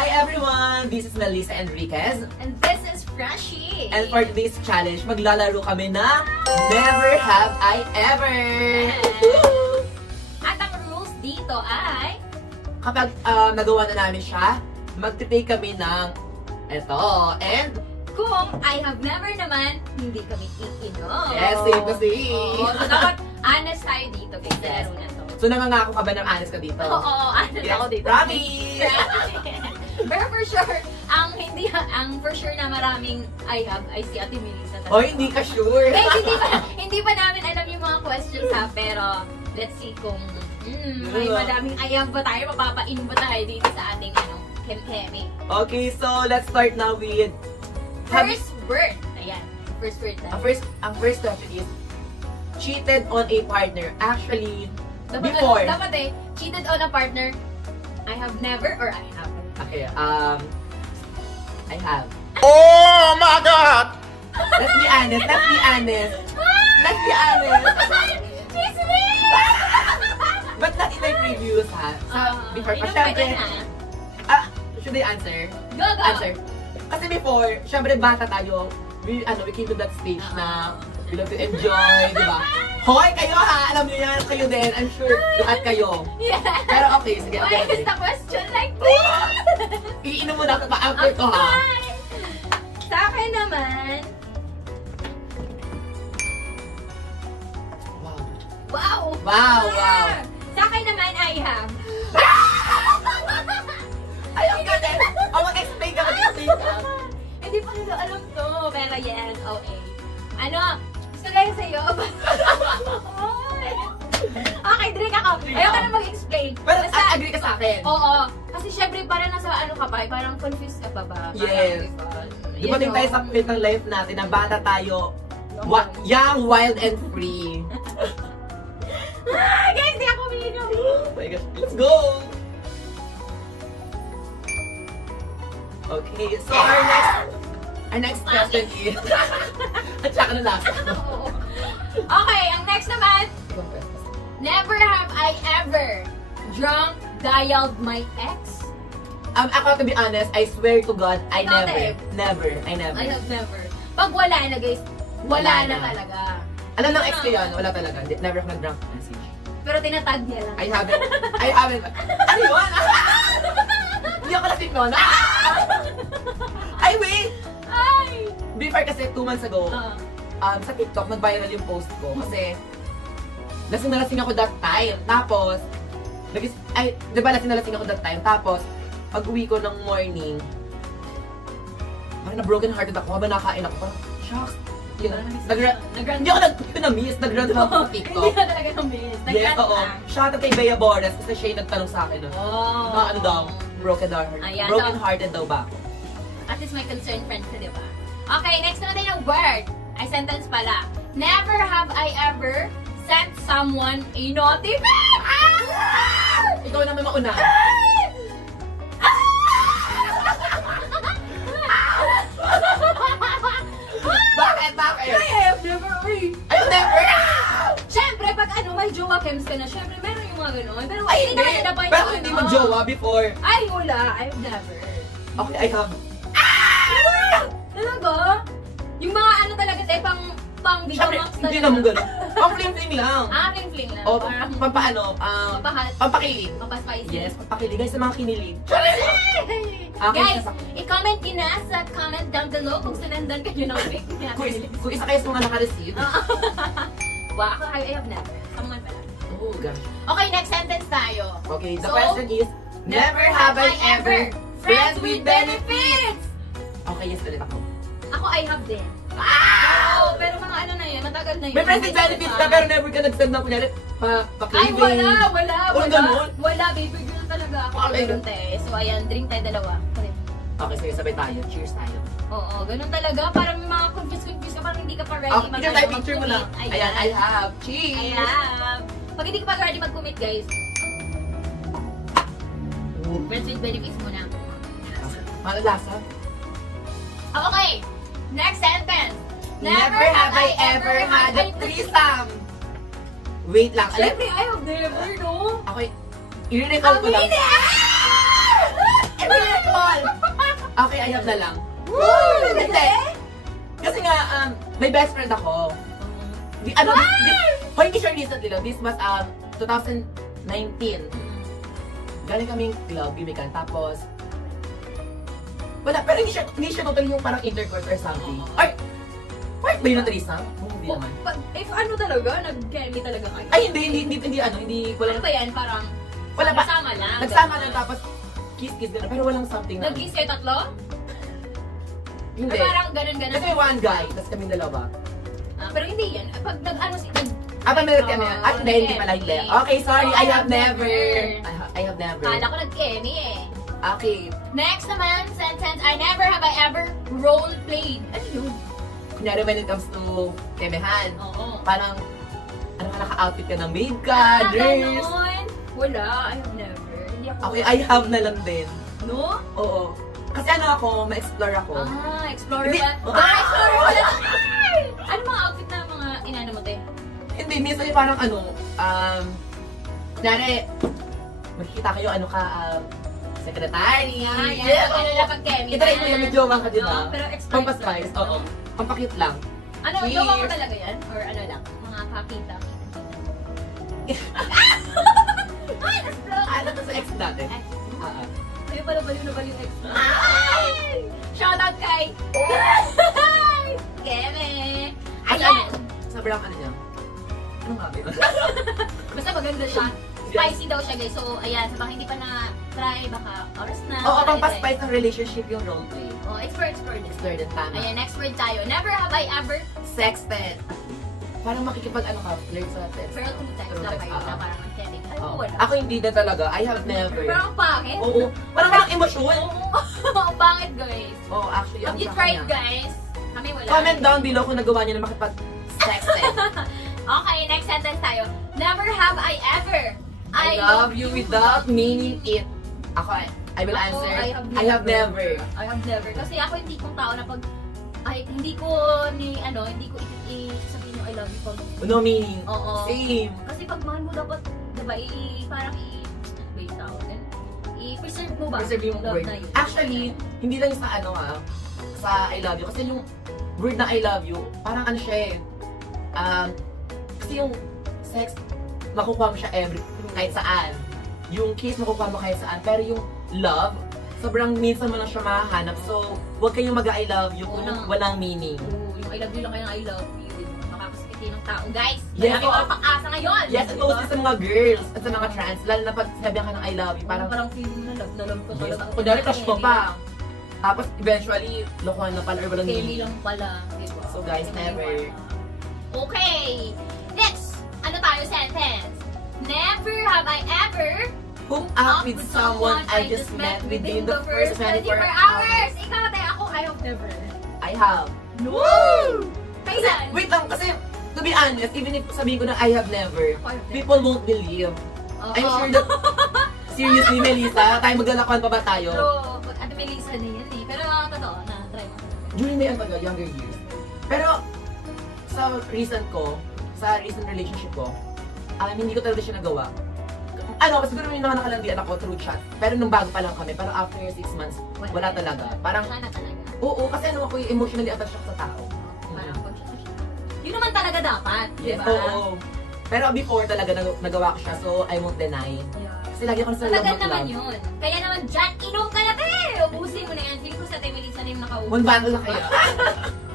Hi everyone! This is Melissa Enriquez. And this is Freshie. And for today's challenge, maglalaro kami na Never Have I Ever! At ang rules dito ay... Kapag nagawa na namin siya, magtitake kami ng ito. And kung I have never naman, hindi kami iinom. yes, same kasi. Oo, so dapat honest tayo dito guys. Yes. Laro na to. So nangangako ka ba ng honest ka dito? Oo, honest Yes, ako dito. promise! Pero for sure, ang for sure na maraming I have, ay si Ate Melissa. O, hindi ka sure. Guys, hindi pa namin alam yung mga questions ha, pero let's see kung may madaming I have ba tayo, mapapainom ba tayo dito sa ating kemi-kemi. Okay, so let's start now with First word. Ayan, first word na. Ang first question is cheated on a partner. Actually, before. Dapat cheated on a partner. I have never or I have. Okay, I have. Oh my God! Let's be honest. Let's be honest. Let's be honest. Chismis! But not in my previous, ha? Before pa, syempre. Should I answer? Go, go! Answer. Kasi before, syempre bata tayo, we came to that stage na we love to enjoy, di ba? Hoy, kayo ha! Alam niyo yan, kayo din. I'm sure lahat kayo. Yeah. Pero okay, sige. Why is the question like this? Iinom mo na ako pa-answer ko ha. Sa akin naman, wow! Wow, wow. Sa akin naman, I have. Ay, ang galing! Oh, mag-explain ka, mag-explain ka. Hindi pa nila alam to, pero yes, okay. Ano? Gusto kayo sa'yo? Okay, drink ako. Ayaw ka na mag-explain. Pero agree ka sa akin. Oo. Kasi syempre, parang nasa ano ka pa, parang confused ka pa ba? Yes. Dumating tayo sa point ng life natin na bata tayo, young, wild, and free. Guys, di ako umiinom. Oh my gosh, let's go! Okay, so our next question is... At saka na last. Okay, ang next naman. Never have I ever drunk dialed my ex. Ako, to be honest, I swear to God, I Ikaw, never. Deb? Never. I never. I have never. Pag wala na guys, wala na talaga. Alam ng ex ko yun, wala talaga. Never ako nag-drunk message. Pero tinatag niya lang. I haven't. Ano yun? Hindi ako lasing nun. Ay, wait! Ay! Before kasi 2 months ago, sa TikTok, nag-viral yung post ko. Kasi, lasing na lasing ako that time. Tapos, di ba lasing na lasing ako that time? Tapos, pag uwi ko ng morning, parang na-broken hearted ako. Habang nakain ako, parang, shucks. Yun, hindi ako na-miss. Nag-run ako sa TikTok. Hindi ka talaga na-miss. Yes, oo. Shoutout kay Bea Bores kasi siya yung nagtanong sa akin. Ano daw? Broken hearted daw ba ako? At least may concerned friend ka, di ba? Okay, next natin yung word. Ay, sentence pala. Never have I ever sent someone a naughty Ikaw naman mauna. Bakit? I have never. I have never! Siyempre, pag may jowa chems ka na, siyempre, meron yung mga gano'n. Pero Ay, hindi naman na point pero hindi mag-jowa before. Ay, wala. I have never. Okay, I have. Talaga? Yung mga ano talaga tayo, pang video Siyempre, max talaga. hindi naman gano'n. Pang-fling-fling lang. Fling-fling lang. O, Parang pampakilig. pampaspicy. Yes, pampakilig. Guys, sa mga kinilig. Guys, i-comment nyo na sa comment down below kung sinandan kayo ng pic niya. Kung isa kayo sa mga naka-receive. Wow, ako, I have never. Someone pala. Oh, gosh. Okay, next sentence tayo. Okay, the question is, never have I ever friends with benefits? Okay, yes, ulit ako. Ako, I have din. Pero mga ano na yun, matagal na yun. May friends with benefits ka, pero never ka nag-send ng kunyari, Ay, wala. Wala, baby girl talaga ako. Ganun tayo. So, ayan, drink tayo dalawa. Okay, sige, sabay tayo. Cheers tayo. Oo, ganun talaga. Parang may mga confused ka, parang hindi ka pa ready Picture tayo, picture mo lang. Ayan, I have. Cheers! I have. Pag hindi ka pa ready mag-commit, guys. Friends with benefits muna. Malalasa. Okay, next sentence. Never have I ever had a threesome. Wait lang. Siyempre, I have never, no? Ako, i-recall ko lang. Call! Okay, I have na lang. Hindi. Kasi nga, may best friend ako. Hindi siya recently lang. This was 2019. Galing kaming club, bibigan. Tapos, wala, pero hindi siya totally yung parang intercourse or something. Ay! Part ba yun ng threesome? Hindi naman. If ano talaga, nag-chemi talaga kayo? Ay, hindi, wala. Ano ba yan? Parang, Wala ba? nagsama lang. Nagsama lang, tapos kiss gano'n. Pero walang something na. Nag-kiss kayo tatlo? Hindi. Or parang ganun-ganun? Kasi may one guy, tapos kaming dalawa. Pero hindi yan. Pag nag-ano si... Meron kami. Hindi pala, hindi. Okay, sorry, I have never. I have never. Kala ko nag-chemi eh. Okay. Next naman, sentence, I never have I ever role-played. Ano yun? Kunyari when it comes to kemehan, Oo. parang, naka-outfit ka ng maid ka, dress. Ganon. Wala, I have never. Hindi ako. Okay, I have na lang din. No? Oo. Kasi ma-explore ako. Explorer Hindi. ba? Explorer pala. Ay! Ano mga outfit na mga inano mo, te? Hindi, minsan yung parang kunyari, makikita kayo, secretary. Yan. Ano na pag-chemi? Itry mo yung medyo ka, di ba? Pero express. Pampaspice, oo. Pampakit lang. Ano, Cheers. jowa ko talaga yan? Or ano lang? Mga kakita. Ay, nas-bro! Ano to sa ex natin? Kayo pala baliw na baliw ex. Shoutout kay... Keme! Ayan! Sobrang niya? Anong nga ba? Basta maganda siya. Spicy daw siya guys. So, ayan. Sa mga hindi pa na-try, baka oras na. Oo, pang-paspice ng relationship yung roleplay. Oh, expert. Explore din, tama. Ayan, next word tayo. Never have I ever Sexted. Parang flirt sa text. pero two times Two lang times, kayo na parang mag-cheming. Ay, Oo. wala. Ako hindi na talaga. I have never. Pero ang pangit. Oo. Parang walang emosyon. Oo, ang pangit guys. Oo, actually, Have ang you sa tried kanya. guys? Kami wala. Comment down below kung nagawa niyo na makipag-sexted. Okay, next sentence tayo. Never have I ever. I love you without meaning it. Ako, I will Ako, answer. I have never. never. I have never. Kasi ako hindi kong tao na pag hindi ko sabihin yung I love you pag No meaning. oo. Same. Kasi pag mahal mo dapat, diba, parang wait tao din. I-preserve mo ba? Preserve yung love word. na yun? Actually, hindi lang sa sa I love you. Kasi yung word na I love you, parang siya kasi yung sex, makukuha mo siya kahit saan. Yung kiss, makukuha mo kahit saan. Pero yung love, sobrang minsan mo lang siya mahahanap. So, huwag kayong mag-I love you kung walang meaning. Oo, yung I love you lang kayo ng I love you. Makakasakiti ng tao. Guys, Yes, marami mga pang-asa ngayon. Yes, and mostly sa mga girls at sa mga trans, lalo na pag sinabihan ka ng I love you, Parang feeling na love ko yes, talaga. kunyari crush mo pa. Tapos eventually, lokohan na pala or walang Kemi meaning. lang pala. Diba? So guys, never. Okay! Next! Ano tayo sentence? Never have I ever Hook up with someone I just met within the first 24 hours. Ikaw, tayo ako, I have never. I have. No! Kailan? Wait lang, kasi to be honest, even if sabihin ko na I have never, Ako, I have never. people won't believe. Oo. I'm sure that, seriously, Melissa, tayo maglalakuan pa ba tayo? Pero, pag Ate Melissa na yan eh. Pero totoo, na-try mo. During my younger years. Pero, sa recent relationship ko, hindi ko talaga siya nagawa. Siguro may mga nakalandian ako through chat. Pero nung bago pa lang kami, parang after 6 months, wala talaga. Parang, Wala na talaga. oo, kasi ako emotionally attached ako sa tao. Parang pag siya. Yun naman talaga dapat, di Yes, ba? oo. Pero before talaga nagawa ko siya, so I won't deny. Yeah. Kasi lagi ako sa love Talaga of naman love. yun. Kaya naman dyan, inom ka na tayo! Ubusin mo na yan. Feeling ko sa Ate Melissa na yung nakaupo. One bundle na kaya.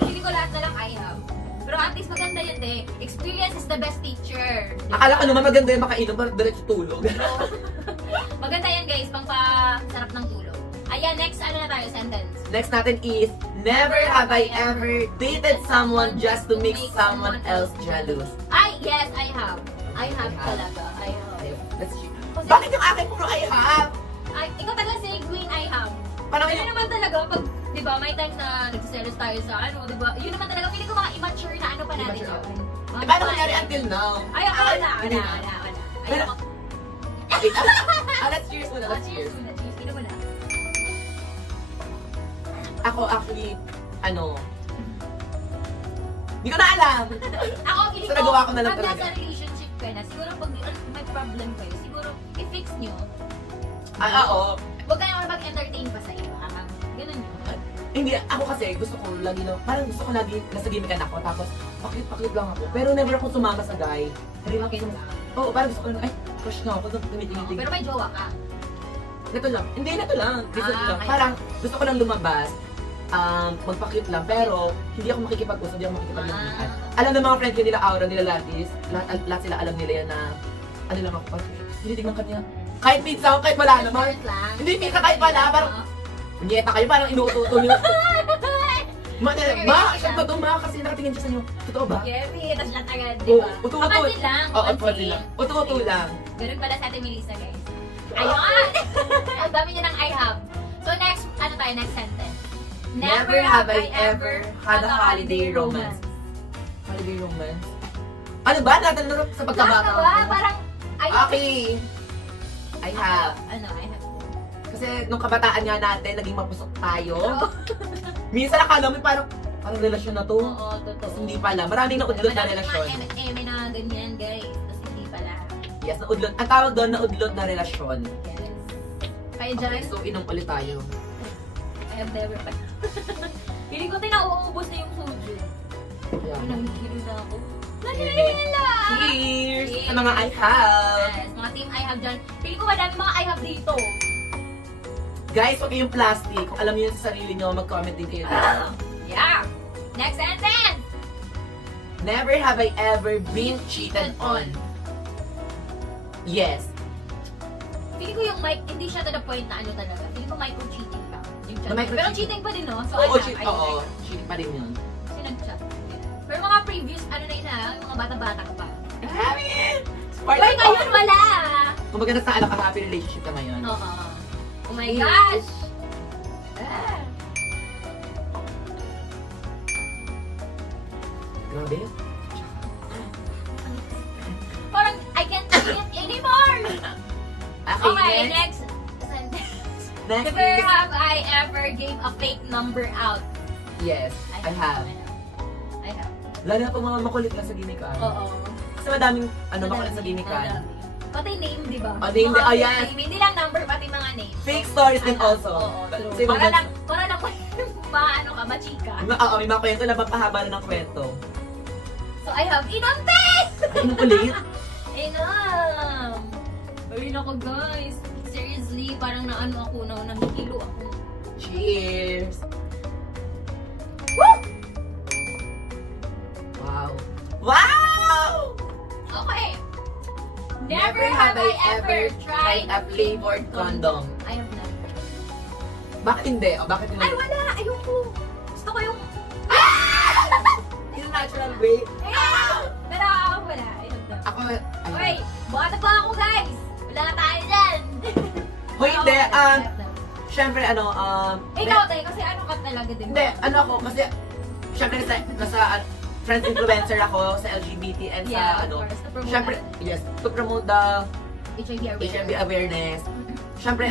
Feeling ko lahat na lang I have. Pero at least maganda yun eh. Experience is the best teacher. Diba? Akala ko naman maganda yung makainom para diretso tulog. Maganda yan guys, pang pa-sarap ng tulog. Ayan, next ano na tayo, sentence. Next natin is, never have I ever dated someone just to make someone else jealous. Ay, yes, I have. I have talaga. I have. Let's see. Kasi- Bakit yung akin puro I have? Ay, ikaw talaga si Queen, I have. Parang Ano naman talaga, pag, di ba, may times na nagsiselos tayo sa ano, di ba, yun naman talaga, feeling ko mga immature na ano pa natin Immature, yun. Eh, paano nangyari until now? Ay, ako, wala. Hindi na. Ayoko. Wait, let's cheers muna, let's cheers. Cheers muna, cheers. Ino muna. Ako actually, hindi ko na alam. Ako, feeling So, nagawa ko na lang pag talaga. nasa relationship ka na, siguro pag may problem kayo, siguro, i-fix nyo. Oo. Huwag ka naman mag-entertain pa sa iba. Ganun yun. Hindi, ako kasi gusto ko lagi na, parang gusto ko lagi nasa gimikan ako, tapos pakit lang ako. Pero never ako sumama sa guy. Hindi ako sumama. Oo, parang gusto ko lang, ay, crush na ako, tumitingin-tingin. Pero may jowa ka. Ito lang. Hindi, ito lang. Gusto ko lang. Okay. Parang gusto ko lang lumabas, magpa-cute lang, pero hindi ako makikipag-usap, hindi ako makikipag-landikan. Alam ng mga friend ko nila, Aura, nila Latis, lahat sila alam nila yan na, ano lang ako, tinitignan ka niya. Kahit minsan, kahit wala naman. Short lang. Hindi, minsan kahit wala, parang, nyeta kayo, parang inuuto niyo. Siya totoo ma, kasi nakatingin siya sa inyo. Totoo ba? Kemi, tapos lahat agad, di Oo, ba? uto-uto. Kapansin lang. Oo, kapansin lang. Uto-uto lang. Ganun pala sa ating Melissa, guys. Ayun! Ang dami niya ng I have. So next, ano tayo, next sentence. Never have I ever had a holiday romance. Holiday romance? Ano ba? Natanong sa pagkabata Baka ba? Parang, I have. Okay. I have. Ano, I have. Kasi nung kabataan nga natin, naging mapusok tayo. Minsan akala mo parang relasyon na to. Oo, totoo. Tapos hindi pala. Maraming naudlot na relasyon. Eme na ganyan, guys. Tapos hindi pala. Yes, naudlot. Ang tawag doon, naudlot na relasyon. Yes. Kaya dyan, Okay, so inom ulit tayo. I have never pa. Pili ko tinauubos na yung soju. Yeah. Nangihilo na ako. Cheers! Nangihilo! Cheers! Cheers! Sa mga I have! Yes, mga team I have dyan. Pili ko madami mga I have dito. Guys, huwag kayong plastic. Kung alam niyo yun sa sarili niyo, mag-comment din kayo dito. Yeah! Next sentence! Never have I ever been cheated on. Yes. Pili ko yung mic, hindi siya to the point na ano talaga. Pili ko micro-cheating pa. Yung chat. Na micro-cheating. Pero cheating pa din, no? So, Oo, I have. oo. Cheating pa rin yun. Kasi nag-chat. Pero mga previous, ano na yun ha? Yung mga bata-bata ka pa. Part Uy, of ngayon wala! Kung maganda sa alam ka, happy relationship ka ngayon. Oo. Oh my gosh! Ah. Grabe. Parang, I can't see it anymore! Okay, next. next sentence. Next Never is, have I ever gave a fake number out. yes, I have. I have. Lalo na pag mga makulit lang sa gimikan. Oo. Kasi madaming, makulit sa gimikan. Pati name, di ba? Oh, name, Mga oh, fake yes. name. Hindi lang number, pati mga name. Fake stories din Alam. also. Oo, true. Sa ibang Para lang maano ka, machika. Oo, may mga kwento na mapahaba na ng kwento. So, I have inamte! Ano ulit? Inam! Ayun ako, guys. Seriously, parang naano ako, nahihilo ako. Cheers! Woo! Wow! Wow! Okay. Never have I ever tried a flavored condom. I have never. Bakit hindi? O bakit hindi? Ay, wala! Ayoko! Gusto ko yung... In a natural way. Pero ako wala. I have never. Ako, Uy! Bata pa ako, guys! Wala na tayo dyan! Hoy, hindi. I have never. Syempre, Ikaw, tayo, kasi ano ka talaga din? hindi, ako, kasi, syempre, nasa friends influencer ako sa LGBT and Yeah, sa, of course. To promote syempre, yes, to promote the HIV awareness. HIV awareness. Syempre,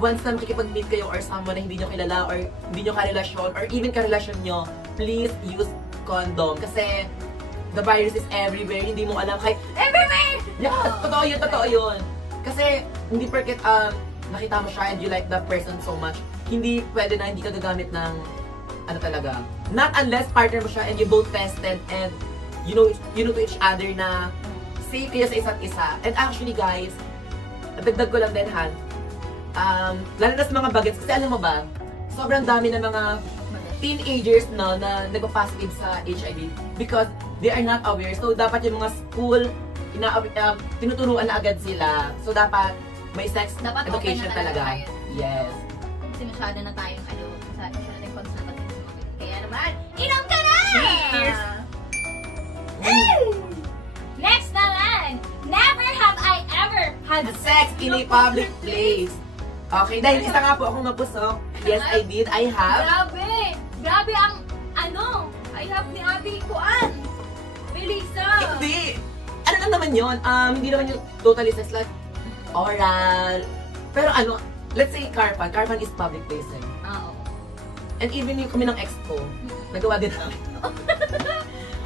once na makikipag-meet kayo or someone na hindi nyo kilala or hindi nyo karelasyon or even karelasyon nyo, please use condom. Kasi, the virus is everywhere, hindi mo alam kahit, Everywhere! yeah, totoo yun. Kasi, hindi porket, nakita mo siya and you like that person so much, hindi pwede na hindi ka gagamit ng, ano talaga, not unless partner mo siya and you both tested and you know to each other na safe kayo sa isa't isa. And actually guys, dagdag ko lang din Han, lalo na sa mga bagets, kasi alam mo ba, sobrang dami na mga teenagers na nagpa-positive sa HIV because they are not aware. So dapat yung mga school, tinuturuan na agad sila. So dapat may sex Dapat education open na talaga talaga. tayo. Yes. Kasi masyado na tayong masyado natin conservative sa mga ganyan. Kaya naman, inom ka na! Cheers! Next naman! Never have I ever had Sex in a public place. Okay, dahil isa nga po akong mapusok. Yes, I did. I have. Grabe! Grabe ang, I have ni Abby Kuan. Melissa! Hindi. Ano lang naman yun? Hindi naman yung totally sex, like oral. Pero let's say Carpan. Carpan is public place eh. Oo. And even yung kami ng ex ko, nagawa din namin.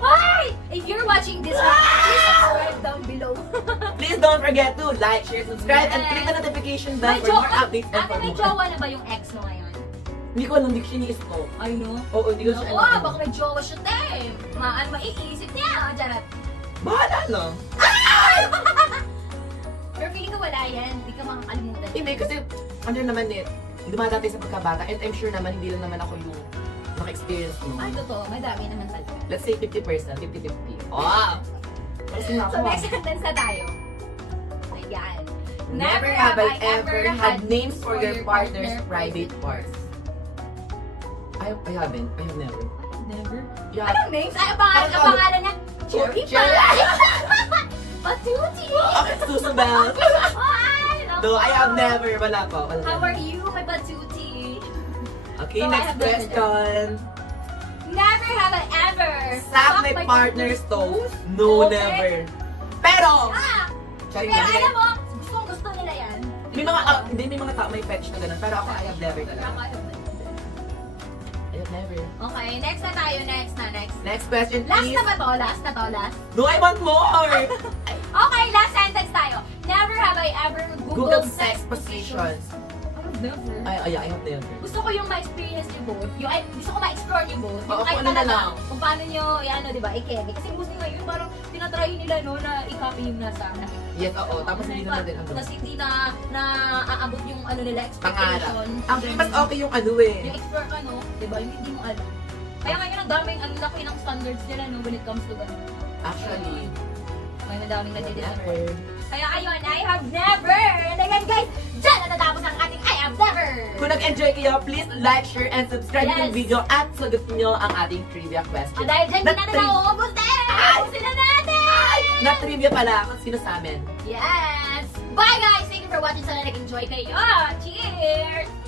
Ay! If you're watching this right now, please subscribe down below. Please don't forget to like, share, subscribe, and Yes. click the notification bell for more updates and for may more. jowa na ba yung ex mo ngayon? Hindi ko alam, hindi ko siya iniis ko. I know. Oo, hindi ko siya Oo, alam. baka may jowa siya, te. Maiisip niya. Charot. Bahala lang. Pero feeling ko wala yan. Hindi ka makakalimutan. Hindi, kasi ano naman eh, dumadaan tayo sa pagkabata, and I'm sure naman hindi lang naman ako yung naka-experience mo. Ay, totoo. Madami naman talaga. Let's say 50%, 50-50. Wow! Kasi nga So, ako. next sentence na tayo. Ayan. Never have I ever had names for your partner's private parts. I haven't. I have never. Never? Yeah. Anong names? Ay, ang pangalan niya? Cherry Cherry. Pie. Patuti. Okay, Susabel. Ay, No, I have never. Wala pa. Wala. How are you, my patuti? Okay, So, I next have never question. Never have I ever Suck my partner's toes? No, Okay. never. Pero, Ah! Sorry, Pero mali. alam mo, gusto nila yan. may mga, hindi, may mga tao may fetish na ganun. Pero ako, I have never talaga. I have never. Okay, next na tayo. Next. Next question, Last please. na ba to? Last. No, I want more! Okay, last sentence tayo. Never have I ever Google Googled sex positions. Never. I have never. Gusto ko yung ma-experience niyo both. Gusto ko ma-explore niyo both. Oo, kahit kung ano na talaga, lang. Kung paano niyo, di ba, i-keme. Kasi gusto ngayon, parang tinatry nila, no, na i-copy yung nasa Yes, oo. Tapos hindi naman din ano. Tapos hindi na aabot yung ano nila, expectation. Ang mas okay yung ano eh. Yung expert di ba, yung hindi mo alam. Kaya ngayon, ang daming, ang laki ng standards nila, no, when it comes to ganun. Actually, May madaming nagdi-disappoint. never. Kaya ayun, I have never! And again, guys, dyan na natapos ang ating I have never! Kung nag-enjoy kayo, please like, share, and subscribe Yes. to yung video at sagot nyo ang ating trivia question. Ah, dahil dyan, di natin nauubos din! Ubusin na natin! Na trivia pala kung sino sa amin. Yes! Bye guys! Thank you for watching. Sana nag-enjoy kayo. Cheers!